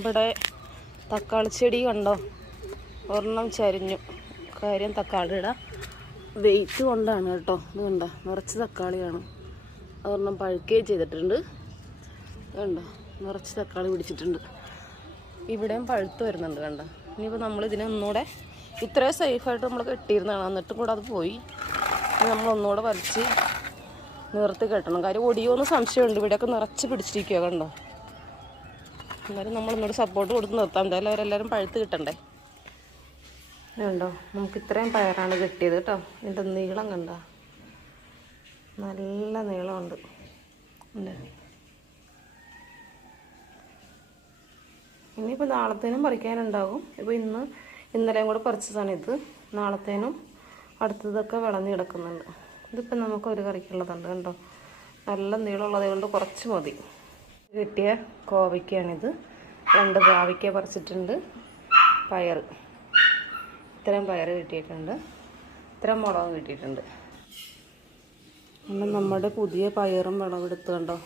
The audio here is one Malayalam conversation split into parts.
നമ്മുടെ തക്കാളി ചെടി കണ്ടോ, ഒരെണ്ണം ചരിഞ്ഞു. കാര്യം തക്കാളിയുടെ വെയിറ്റ് കൊണ്ടാണ് കേട്ടോ. ഇത് കണ്ടോ, നിറച്ച് തക്കാളിയാണ്. ഒരെണ്ണം പഴുക്കുകയും ചെയ്തിട്ടുണ്ട്. കണ്ടോ, നിറച്ച് തക്കാളി പിടിച്ചിട്ടുണ്ട്. ഇവിടെയും പഴുത്ത് വരുന്നുണ്ട് കണ്ടോ. ഇനിയിപ്പോൾ നമ്മൾ ഇതിനെ ഒന്നുകൂടെ ഇത്രയും സേഫായിട്ട് നമ്മൾ കെട്ടിയിരുന്നതാണ്, എന്നിട്ടും കൂടെ അത് പോയി. നമ്മൾ ഒന്നുകൂടെ വലിച്ച് നിർത്തി കെട്ടണം. കാര്യം ഒടിയോന്ന് സംശയമുണ്ട്. ഇവിടെയൊക്കെ നിറച്ച് പിടിച്ചിരിക്കുക കണ്ടോ. എന്നാലും നമ്മളൊന്നുകൂടെ സപ്പോർട്ട് കൊടുത്ത് നിർത്താം. എന്തായാലും അവരെല്ലാവരും പഴുത്ത് കിട്ടണ്ടേ. കണ്ടോ, നമുക്ക് ഇത്രയും പയറാണ് കിട്ടിയത് കേട്ടോ. ഇതിൻ്റെ നീളം കണ്ടോ, നല്ല നീളമുണ്ട്. ഇനിയിപ്പോൾ നാളത്തേനും പറിക്കാനുണ്ടാകും. ഇപ്പോൾ ഇന്നലെയും കൂടെ പറിച്ചതാണ് ഇത്. നാളത്തേനും അടുത്തതൊക്കെ വിളഞ്ഞ് കിടക്കുന്നുണ്ട്. ഇതിപ്പോൾ നമുക്ക് ഒരു കറിക്കുള്ളതുണ്ട് കണ്ടോ. നല്ല നീളമുള്ളത് കൊണ്ട് കുറച്ച് മതി. കിട്ടിയ കോവയ്ക്കാണിത്. 2 പാവയ്ക്ക പറിച്ചിട്ടുണ്ട്. പയർ, ഇത്രയും പയർ കിട്ടിയിട്ടുണ്ട്. ഇത്രയും മുളകും കിട്ടിയിട്ടുണ്ട്. നമ്മുടെ പുതിയ പയറും വിളവെടുത്ത് കണ്ടോ.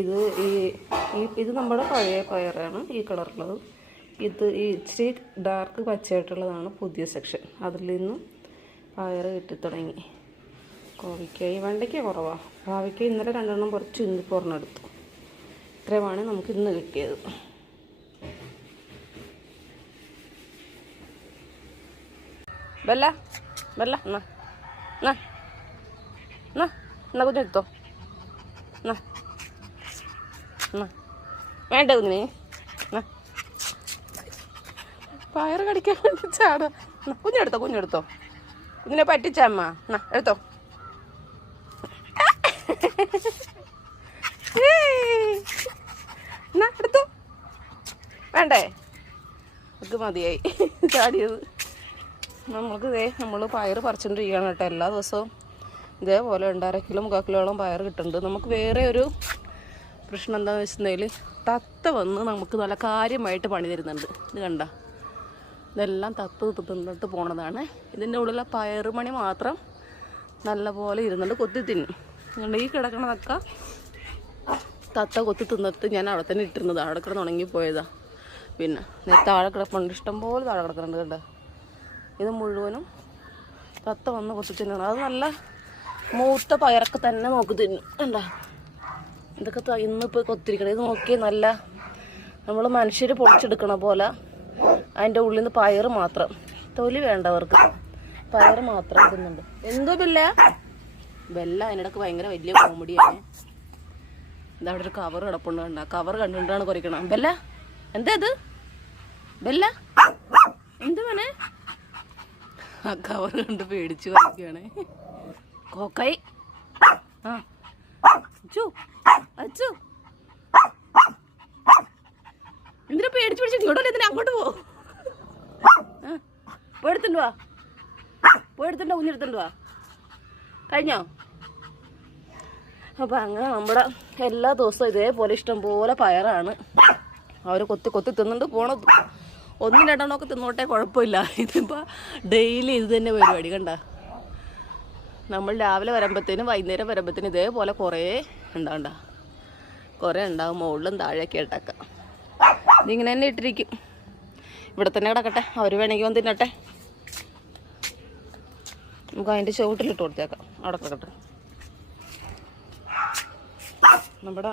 ഇത് നമ്മുടെ പഴയ പയറാണ്, ഈ കളറുള്ളത്. ഈ ഇച്ചിരി ഡാർക്ക് പച്ചയായിട്ടുള്ളതാണ് പുതിയ സെക്ഷൻ. അതിൽ നിന്നും പയർ കിട്ടി തുടങ്ങി. കോവയ്ക്ക, വെണ്ടയ്ക്ക കുറവാണ്. പാവയ്ക്ക ഇന്നലെ 2 എണ്ണം പറിച്ചു, ഇന്നിപ്പോൾ ഒരെണ്ണം എടുത്തു. ഇത്രയുമാണ് നമുക്ക് ഇന്ന് കിട്ടിയത്. ബെല്ല എന്നാ കുഞ്ഞെടുത്തോ. വേണ്ട കുഞ്ഞിനെ, പയറ് കടിക്കാൻ വേണ്ടി ചാടുക. കുഞ്ഞെടുത്തോ. കുഞ്ഞിനെ പറ്റിച്ചമ്മ. എടുത്തോ. എടുത്തോ. വേണ്ടേ, ഇത് മതിയായി ചാടിയത്. നമ്മൾ പയർ പറിച്ചുകൊണ്ടിരിക്കുകയാണ് കേട്ടോ. എല്ലാ ദിവസവും ഇതേപോലെ 2.5 കിലോ 3/4 കിലോളം പയർ കിട്ടുന്നുണ്ട്. നമുക്ക് വേറെ ഒരു പ്രശ്നം എന്താണെന്ന് വെച്ചിട്ടുണ്ടെങ്കിൽ തത്ത വന്ന് നമുക്ക് നല്ല കാര്യമായിട്ട് പണി തരുന്നുണ്ട്. ഇത് കണ്ട, ഇതെല്ലാം തത്ത തിന്നിട്ട് പോണതാണ്. ഇതിൻ്റെ ഉള്ളിലെ പയറുമണി മാത്രം നല്ല പോലെ ഇരുന്നുണ്ട്, കൊത്തി തിന്നും. അതുകൊണ്ട് ഈ കിടക്കണതൊക്കെ തത്ത കൊത്തി തിന്നിട്ട് ഞാൻ അവിടെ തന്നെ ഇട്ടിരുന്നത്. അവിടെ കിടന്ന് ഉണങ്ങിപ്പോയതാണ്. പിന്നെ താഴെ കിടപ്പുണ്ട്, ഇഷ്ടംപോലെ താഴെ കിടക്കുന്നുണ്ട് കണ്ടോ. ഇത് മുഴുവനും തത്ത വന്ന് കൊത്തി തിന്നണം. അത് നല്ല മൂത്ത പയറൊക്കെ തന്നെ നോക്കി തിന്നും കണ്ടോ. ഇതൊക്കെ ഇന്നിപ്പോൾ കൊത്തിരിക്കണം. ഇത് നോക്കി, നല്ല നമ്മൾ മനുഷ്യർ പൊളിച്ചെടുക്കണ പോലെ അതിൻ്റെ ഉള്ളിൽ നിന്ന് പയർ മാത്രം, തൊലി വേണ്ടവർക്ക് പയർ മാത്രം തിന്നുന്നുണ്ട്. എന്തോ ബെല്ല അതിനിടക്ക് ഭയങ്കര വലിയ കോമഡിയാണ്. ഇതവിടെ ഒരു കവർ കിടപ്പുണ്ട് കണ്ട. കവർ കണ്ടിട്ടാണ് കുറയ്ക്കണം. ബെല്ല, എന്താ ഇത്? ബെല്ല, എന്ത് വേണേ? ആ കവർ കണ്ട് പേടിച്ച് കുറയ്ക്കുകയാണ്. കോക്കായി, അച്ചു എന്തിനാ പേടിച്ച് പിടിച്ച് ഇങ്ങോട്ടല്ലേ, ഇതിനെ അങ്ങോട്ട് പോയെടുത്തുണ്ട് വാ, കുഞ്ഞെടുത്തുണ്ട് വാ. കഴിഞ്ഞോ? അപ്പം അങ്ങനെ നമ്മുടെ എല്ലാ ദിവസവും ഇതേപോലെ ഇഷ്ടംപോലെ പയറാണ്. അവർ കൊത്തി തിന്നുകൊണ്ട് പോണത്. 1 2 തിന്നോട്ടെ, കുഴപ്പമില്ല. ഇതിപ്പോൾ ഡെയിലി ഇത് തന്നെ പരിപാടി കണ്ട. നമ്മൾ രാവിലെ വരുമ്പോഴത്തേനും വൈകുന്നേരം വരുമ്പോഴത്തേനും ഇതേപോലെ കുറേ ഉണ്ടാവും. മുകളിലും താഴെയൊക്കെ ഇട്ടേക്കാം. ഇതിങ്ങനെ തന്നെ ഇട്ടിരിക്കും. ഇവിടെ തന്നെ കിടക്കട്ടെ, അവർ വേണമെങ്കിൽ വന്ന് തിന്നട്ടെ. നമുക്ക് അതിൻ്റെ ചുവട്ടിലിട്ട് കൊടുത്തേക്കാം, അവിടെ കിടക്കട്ടെ. നമ്മുടെ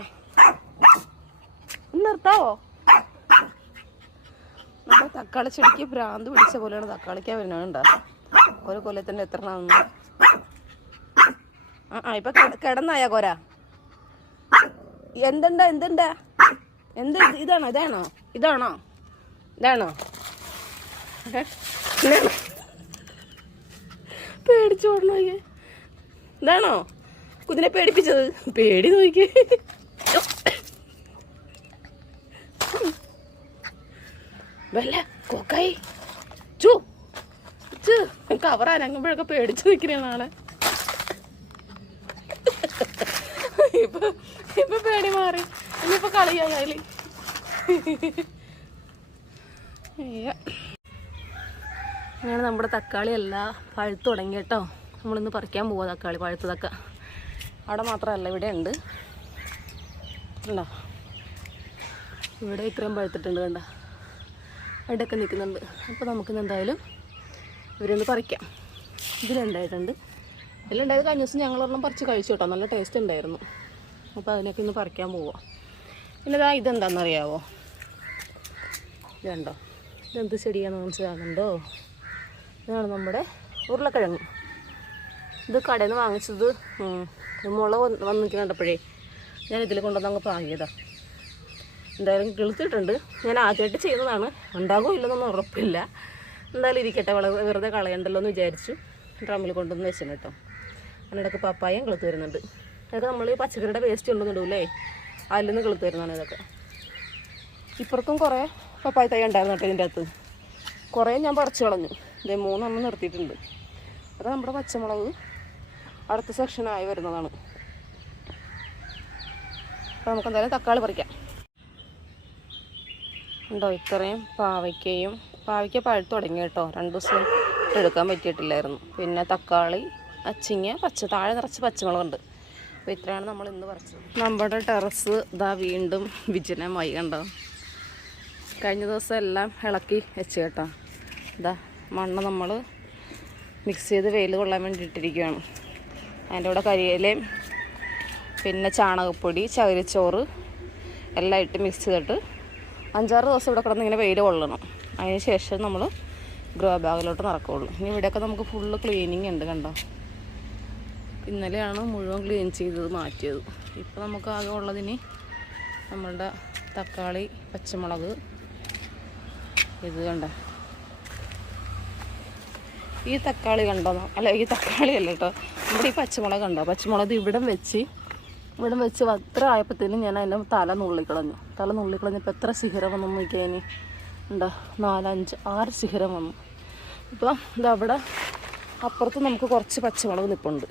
നിർത്താവോ? നമ്മുടെ തക്കാളി ചെടിക്ക് ഭ്രാന്ത് പിടിച്ച പോലെയാണ് തക്കാളിക്കാൻ വരുന്നുണ്ടോ. ഒരു കൊല്ലത്തിൻ്റെ എത്ര എണ്ണ. ഇപ്പൊ കിടന്നായ കോര. എന്തുണ്ടാ ഇതാണോ പേടിച്ചു ഓടണോ? ഇതാണോ കുതിനെ പേടിപ്പിച്ചത്? പേടി നോക്കി. വല്ല കോക്കായി കവർ അനങ്ങുമ്പോഴൊക്കെ പേടിച്ചു നിൽക്കുന്ന ആളെ. ഇപ്പൊ പേടി മാറി. ഇനിയിപ്പോ കളിയായാല് അങ്ങനെ നമ്മുടെ തക്കാളി എല്ലാം പഴുത്ത് തുടങ്ങി കേട്ടോ. നമ്മളിന്ന് പറിക്കാൻ പോവാ തക്കാളി പഴുത്തതൊക്കെ. അവിടെ മാത്രമല്ല, ഇവിടെ ഉണ്ട്. ഉണ്ടോ? ഇവിടെ ഇത്രയും പഴുത്തിട്ടുണ്ട് കണ്ട, അവിടെയൊക്കെ നിൽക്കുന്നുണ്ട്. അപ്പോൾ നമുക്കിന്ന് എന്തായാലും ഇവരൊന്ന് പറിക്കാം. ഇതിലുണ്ടായിട്ടുണ്ട്. ഇതിലുണ്ടായത് കഴിഞ്ഞ ദിവസം ഞങ്ങളൊരെണ്ണം പറിച്ച് കഴിച്ചു കേട്ടോ, നല്ല ടേസ്റ്റ് ഉണ്ടായിരുന്നു. അപ്പോൾ അതിനൊക്കെ ഇന്ന് പറിക്കാൻ പോവാം. പിന്നെ ഇതെന്താണെന്നറിയാവോ? ഇതുണ്ടോ, ഇതെന്ത് ചെടിയാണെന്ന് മനസ്സിലാകുന്നുണ്ടോ? ഇതാണ് നമ്മുടെ ഉരുളക്കിഴങ്ങ്. ഇത് കടയിൽ നിന്ന് വാങ്ങിച്ചത് മുള വന്നിട്ട് കണ്ടപ്പോഴേ ഞാൻ ഇതിൽ കൊണ്ടുവന്ന് അങ്ങ് പാകിയതാണ്. എന്തായാലും കിളുത്തിട്ടുണ്ട്. ഞാൻ ആദ്യമായിട്ട് ചെയ്യുന്നതാണ്, ഉണ്ടാകുമോ ഇല്ലെന്നൊന്നും ഉറപ്പില്ല. എന്തായാലും ഇരിക്കട്ടെ, വെറുതെ കളയണ്ടല്ലോ എന്ന് വിചാരിച്ചു ഡ്രമ്മിൽ കൊണ്ടുവന്ന് വെച്ചിന് കേട്ടോ. അതിനിടയ്ക്ക് പപ്പായയും കിളുത്ത് വരുന്നുണ്ട്. അതൊക്കെ നമ്മൾ ഈ പച്ചക്കറിയുടെ വേസ്റ്റ് ഉണ്ടെന്നിടൂല്ലേ, അതിൽ നിന്ന് കിളുത്ത് വരുന്നതാണ് ഇതൊക്കെ. ഇപ്പുറത്തും കുറേ പപ്പായ തൈ ഉണ്ടായിരുന്നു കേട്ടോ. ഇതിൻ്റെ അകത്ത് കുറേ ഞാൻ പറിച്ചു കളഞ്ഞു. ഇതേ 3 നിർത്തിയിട്ടുണ്ട്. അത് നമ്മുടെ പച്ചമുളക് അടുത്ത സെക്ഷനായി വരുന്നതാണ്. അപ്പോൾ നമുക്ക് എന്തായാലും തക്കാളി പറിക്കാം. ഉണ്ടോ, ഇത്രയും പാവയ്ക്ക പഴുത്ത് തുടങ്ങി കേട്ടോ. 2 ദിവസം എടുക്കാൻ പറ്റിയിട്ടില്ലായിരുന്നു. പിന്നെ തക്കാളി, അച്ചിങ്ങ, താഴെ നിറച്ച് പച്ചമുളകുണ്ട്. അപ്പോൾ ഇത്രയാണ് നമ്മൾ ഇന്ന് പറിച്ചത്. നമ്മുടെ ടെറസ് ഇതാ വീണ്ടും വിജനമായി കണ്ടോ. കഴിഞ്ഞ ദിവസം എല്ലാം ഇളക്കി വെച്ച് കേട്ടോ. ഇതാ മണ്ണ് നമ്മൾ മിക്സ് ചെയ്ത് വെയിൽ കൊള്ളാൻ വേണ്ടി ഇട്ടിരിക്കുകയാണ്. അതിൻ്റെ കൂടെ കരിയിലയും പിന്നെ ചാണകപ്പൊടി, ചകിരിച്ചോറ് എല്ലാം ഇട്ട് മിക്സ് ചെയ്തിട്ട് 5-6 ദിവസം ഇവിടെ കിടന്ന് ഇങ്ങനെ വെയിൽ കൊള്ളണം. അതിന് ശേഷം നമ്മൾ ഗ്രോ ബാഗിലോട്ട് നടക്കുകയുള്ളൂ. ഇനി ഇവിടെയൊക്കെ നമുക്ക് ഫുള്ള് ക്ലീനിങ് ഉണ്ട് കണ്ടോ. ഇന്നലെയാണ് മുഴുവൻ ക്ലീൻ ചെയ്തത് മാറ്റിയത്. ഇപ്പോൾ നമുക്ക് ആകെ ഉള്ളതിന് നമ്മളുടെ തക്കാളി, പച്ചമുളക്, ഇത് കണ്ടോ. ഈ തക്കാളി കണ്ടോ, അല്ല ഈ തക്കാളി അല്ല കേട്ടോ, നമ്മുടെ ഈ പച്ചമുളക് കണ്ടോ. പച്ചമുളക് ഇവിടം വെച്ച് അത്ര ആയപ്പോഴത്തേനും ഞാൻ അതിൻ്റെ തല നുള്ളിക്കളഞ്ഞപ്പോൾ എത്ര ശിഖരം വന്നു നോക്കിയതിന് ഉണ്ടോ. 4, 5, 6 ശിഖരം വന്നു. ഇപ്പോൾ ഇതവിടെ അപ്പുറത്ത് നമുക്ക് കുറച്ച് പച്ചമുളക് നിൽപ്പുണ്ട്.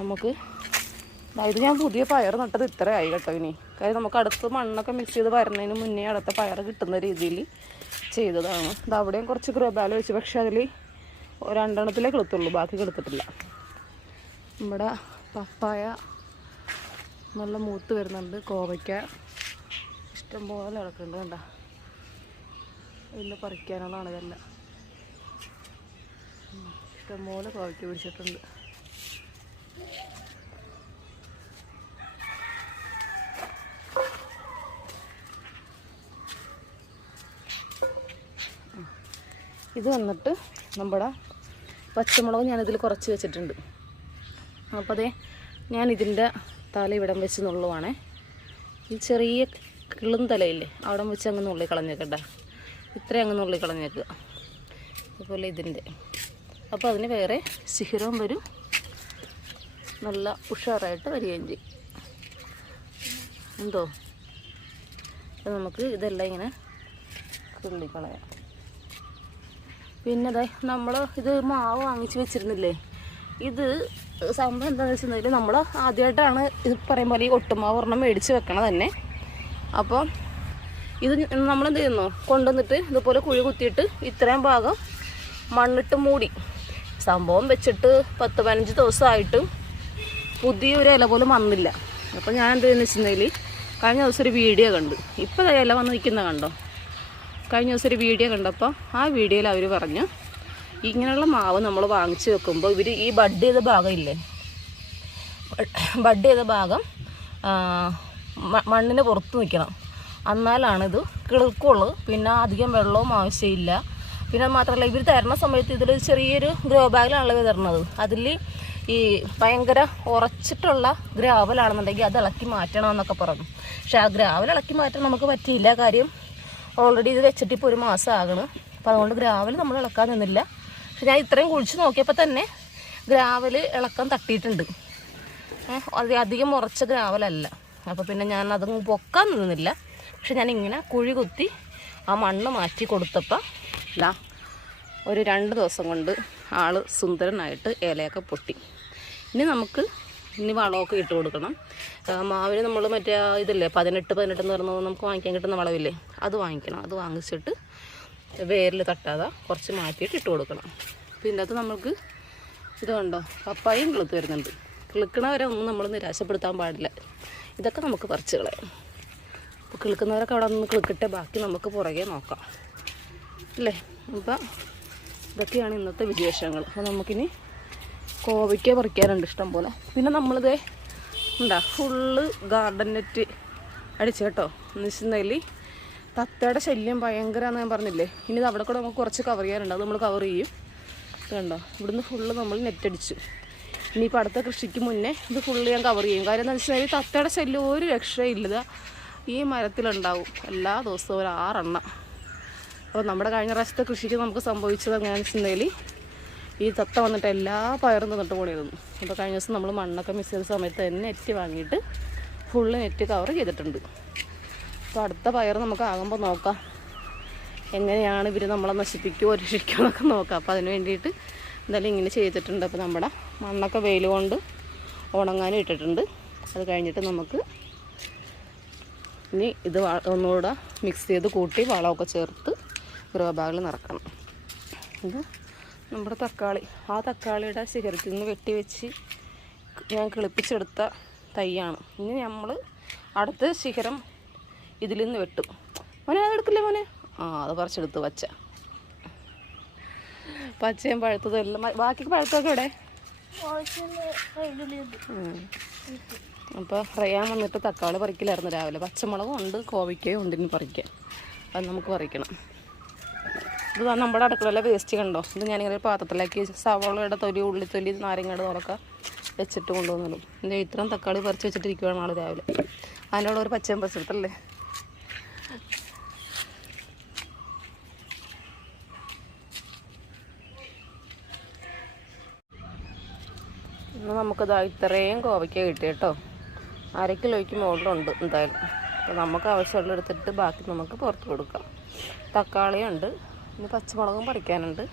നമുക്ക് ഇത് ഞാൻ പുതിയ പയർ നട്ടത് ഇത്ര ആയി കേട്ടോ. ഇനി കാര്യം നമുക്ക് അടുത്ത് മണ്ണൊക്കെ മിക്സ് ചെയ്ത് വരുന്നതിന് മുന്നേ അടുത്ത പയർ കിട്ടുന്ന രീതിയിൽ ചെയ്തതാണ്. ഇത് അവിടെയും കുറച്ച് ഗ്രോ ബാഗ് വെച്ച്, പക്ഷേ അതിൽ 2 എണ്ണത്തിലേ കിളുത്തുള്ളൂ, ബാക്കി കിളുത്തിട്ടില്ല. നമ്മുടെ പപ്പായ നല്ല മൂത്ത് വരുന്നുണ്ട്. കോവയ്ക്ക ഇഷ്ടംപോലെ ഇളക്കുന്നുണ്ട് കണ്ട. ഇന്ന് പറിക്കാനുള്ളതാണ് ഇതെല്ലാം. ഇഷ്ടംപോലെ കോവയ്ക്ക പിടിച്ചിട്ടുണ്ട്. ഇത് വന്നിട്ട് നമ്മുടെ പച്ചമുളക് ഞാനിതിൽ കുറച്ച് വെച്ചിട്ടുണ്ട്. അപ്പോൾ അതേ ഞാനിതിൻ്റെ തല ഇവിടം വെച്ച് നുള്ളുവാണേ. ഈ ചെറിയ കിളും തലയില്ലേ അവിടെ വെച്ച് അങ്ങ് നുള്ളിക്കളഞ്ഞേക്കട്ടെ. ഇത്രയും അങ്ങ് നുള്ളിക്കളഞ്ഞേക്കുക. അതുപോലെ ഇതിൻ്റെ. അപ്പോൾ അതിന് വേറെ ശിഖരവും വരും, നല്ല ഉഷാറായിട്ട് വരികയും ചെയ്യും. എന്തോ അപ്പോൾ നമുക്ക് ഇതെല്ലാം ഇങ്ങനെ കിള്ളിക്കളയാം. പിന്നെ നമ്മൾ ഇത് മാവ് വാങ്ങിച്ച് വെച്ചിരുന്നില്ലേ, ഇത് സംഭവം എന്താണെന്ന് വെച്ചിട്ടുണ്ടെങ്കിൽ നമ്മൾ ആദ്യമായിട്ടാണ് ഇത് പറയും പോലെ ഈ ഒട്ടുമാവ് ഒരെണ്ണം മേടിച്ച് വെക്കണം തന്നെ. അപ്പോൾ ഇത് നമ്മളെന്ത് ചെയ്യുന്നു, കൊണ്ടുവന്നിട്ട് ഇതുപോലെ കുഴി കുത്തിയിട്ട് ഇത്രയും ഭാഗം മണ്ണിട്ട് മൂടി. സംഭവം വെച്ചിട്ട് 10-15 ദിവസമായിട്ടും പുതിയൊരു ഇല പോലും വന്നില്ല. അപ്പോൾ ഞാൻ എന്ത് ചെയ്യുന്നത് വെച്ചിട്ടുണ്ടെങ്കിൽ കഴിഞ്ഞ ദിവസം ഒരു വീഡിയോ കണ്ടു. ഇപ്പോൾ ഇല വന്ന് നിൽക്കുന്ന കണ്ടോ. കഴിഞ്ഞ ദിവസം ഒരു വീഡിയോ കണ്ടപ്പോൾ ആ വീഡിയോയിൽ അവർ പറഞ്ഞു, ഇങ്ങനെയുള്ള മാവ് നമ്മൾ വാങ്ങിച്ച് വെക്കുമ്പോൾ ഇവർ ഈ ബഡ് ചെയ്ത ഭാഗം ഇല്ലേ, ബഡ് ചെയ്ത ഭാഗം മണ്ണിന് പുറത്ത് നിൽക്കണം, എന്നാലാണിത് കിളുക്കുള്ളൂ. പിന്നെ അധികം വെള്ളവും ആവശ്യമില്ല. പിന്നെ മാത്രമല്ല ഇവർ തരണ സമയത്ത് ഇതിൽ ചെറിയൊരു ഗ്രോ ബാഗിലാണല്ലോ ഇവർ തരണത്. അതിൽ ഈ ഭയങ്കര ഉറച്ചിട്ടുള്ള ഗ്രാവലാണെന്നുണ്ടെങ്കിൽ അത് ഇളക്കി മാറ്റണം എന്നൊക്കെ പറഞ്ഞു. പക്ഷേ ആ ഗ്രാവൽ ഇളക്കി മാറ്റാൻ നമുക്ക് പറ്റിയില്ല. കാര്യം ഓൾറെഡി ഇത് വെച്ചിട്ട് ഇപ്പോൾ 1 മാസം ആകണം. അപ്പോൾ അതുകൊണ്ട് ഗ്രാവൽ നമ്മൾ ഇളക്കാൻ നിന്നില്ല. പക്ഷെ ഞാൻ ഇത്രയും കുഴിച്ച് നോക്കിയപ്പോൾ തന്നെ ഗ്രാവൽ ഇളക്കാൻ തട്ടിയിട്ടുണ്ട്. അധികം ഉറച്ച ഗ്രാവലല്ല. അപ്പോൾ പിന്നെ ഞാൻ അതങ്ങ് പൊക്കാൻ നിന്നില്ല. പക്ഷെ ഞാൻ ഇങ്ങനെ കുഴി കുത്തി ആ മണ്ണ് മാറ്റി കൊടുത്തപ്പോൾ ഇതാ ഒരു 2 ദിവസം കൊണ്ട് ആൾ സുന്ദരനായിട്ട് ഇലയൊക്കെ പൊട്ടി. ഇനി വളമൊക്കെ ഇട്ട് കൊടുക്കണം. മാവിന് നമ്മൾ മറ്റേ ഇതില്ലേ 18 എന്ന് പറഞ്ഞത് നമുക്ക് വാങ്ങിക്കാൻ കിട്ടുന്ന വളമില്ലേ, അത് വാങ്ങിക്കണം. അത് വാങ്ങിച്ചിട്ട് വേരിൽ തട്ടാതെ കുറച്ച് മാറ്റിയിട്ട് ഇട്ട് കൊടുക്കണം. പിന്നെ അത് നമുക്ക് ഇത് കണ്ടോ, പപ്പായയും കിളുത്ത് വരുന്നുണ്ട്. കിളുക്കണവരെ ഒന്നും നമ്മൾ നിരാശപ്പെടുത്താൻ പാടില്ല. ഇതൊക്കെ നമുക്ക് പറിച്ച് കളയാം. അപ്പോൾ കിളുക്കുന്നവരൊക്കെ അവിടെ നിന്ന് കിളുക്കട്ടെ, ബാക്കി നമുക്ക് പുറകെ നോക്കാം അല്ലേ. അപ്പം ഇതൊക്കെയാണ് ഇന്നത്തെ വിശേഷങ്ങൾ. അപ്പോൾ നമുക്കിനി കോവയ്ക്ക പറിക്കാറുണ്ട് ഇഷ്ടം പോലെ. പിന്നെ നമ്മളിതേ എന്താ ഫുള്ള് ഗാർഡൻ നെറ്റ് അടിച്ചു കേട്ടോ. എന്ന് വെച്ചിട്ടുണ്ടെങ്കിൽ തത്തയുടെ ശല്യം ഭയങ്കരമാണെന്ന് ഞാൻ പറഞ്ഞില്ലേ. ഇനി ഇത് അവിടെ കൂടെ നമുക്ക് കുറച്ച് കവർ ചെയ്യാറുണ്ട്, അത് നമ്മൾ കവർ ചെയ്യും. കണ്ടോ, ഇവിടുന്ന് ഫുള്ള് നമ്മൾ നെറ്റ് അടിച്ചു. ഇനിയിപ്പോൾ അടുത്ത കൃഷിക്ക് മുന്നേ ഇത് ഫുള്ള് ഞാൻ കവർ ചെയ്യും. കാര്യം എന്താണെന്ന് വെച്ചാൽ തത്തയുടെ ശല്യം ഒരു രക്ഷയില്ല. ഈ മരത്തിലുണ്ടാവും എല്ലാ ദിവസവും ഒരു 6 എണ്ണം. അപ്പോൾ നമ്മുടെ കഴിഞ്ഞ പ്രാവശ്യത്തെ കൃഷിക്ക് നമുക്ക് സംഭവിച്ചത് എങ്ങനെയാണെന്ന് വെച്ചിട്ടുണ്ടെങ്കിൽ ഈ തത്ത വന്നിട്ട് എല്ലാ പയറും തന്നിട്ട് പോണിയിരുന്നു. അപ്പോൾ കഴിഞ്ഞ ദിവസം നമ്മൾ മണ്ണൊക്കെ മിക്സ് ചെയ്ത സമയത്ത് തന്നെ നെറ്റ് വാങ്ങിയിട്ട് ഫുള്ള് നെറ്റ് കവർ ചെയ്തിട്ടുണ്ട്. അപ്പോൾ അടുത്ത പയർ നമുക്ക് ആകുമ്പോൾ നോക്കാം എങ്ങനെയാണ് ഇവർ നമ്മളെ നശിപ്പിക്കുമോ രക്ഷിക്കുമോ എന്നൊക്കെ നോക്കാം. അപ്പോൾ അതിന് വേണ്ടിയിട്ട് എന്തായാലും ഇങ്ങനെ ചെയ്തിട്ടുണ്ട്. അപ്പോൾ നമ്മുടെ മണ്ണൊക്കെ വെയിൽ കൊണ്ട് ഉണങ്ങാനും ഇട്ടിട്ടുണ്ട്. അത് കഴിഞ്ഞിട്ട് നമുക്ക് ഇനി ഇത് ഒന്നുകൂടെ മിക്സ് ചെയ്ത് കൂട്ടി വളമൊക്കെ ചേർത്ത് ഗ്രോ ബാഗിൽ നിറക്കണം. ഇത് നമ്മുടെ തക്കാളി, ആ തക്കാളിയുടെ ശിഖരത്തിൽ നിന്ന് വെട്ടി വെച്ച് ഞാൻ കിളിപ്പിച്ചെടുത്ത തൈയാണ്. ഇനി നമ്മൾ അടുത്ത ശിഖരം ഇതിൽ നിന്ന് വെട്ടും. മോനെ അതെടുക്കില്ലേ മോനെ? അത് പറിച്ചെടുത്ത് പച്ചയും പഴുത്തതും എല്ലാം. ബാക്കി പഴുത്തൊക്കെ ഇവിടെ. അപ്പോൾ റയാൻ വന്നിട്ട് തക്കാളി പറിക്കലായിരുന്നു രാവിലെ. പച്ചമുളകും ഉണ്ട്, കോവയ്ക്കയും ഉണ്ട് ഇനി പറിക്കാൻ. അത് നമുക്ക് പറിക്കണം. ഇത് നമ്മുടെ അടുക്കളയിലെ വേസ്റ്റ് കണ്ടോ. ഇത് ഞാനിങ്ങനെ ഒരു പാത്രത്തിലാക്കി സവോളയുടെ തൊലി, ഉള്ളിത്തൊലി, നാരങ്ങയുടെ തോലൊക്കെ വെച്ചിട്ട് കൊണ്ടുവന്നിടും. എൻ്റെ ഇത്രയും തക്കാളി പറിച്ച് വെച്ചിട്ടിരിക്കുകയാണ് ആൾ രാവിലെ. അതിനുള്ള ഒരു പച്ചയും പറിച്ചെടുത്തല്ലേ. ഇന്ന് നമുക്കിതാ ഇത്രയും കോവയ്ക്ക കിട്ടി കേട്ടോ. 1/2 കിലോയ്ക്ക് മുകളിലുണ്ട് എന്തായാലും. അപ്പോൾ നമുക്ക് ആവശ്യമുള്ള എടുത്തിട്ട് ബാക്കി നമുക്ക് പുറത്ത് കൊടുക്കാം. തക്കാളിയുണ്ട്, ഇനി പച്ചമുളകും പറിക്കാനുണ്ട്.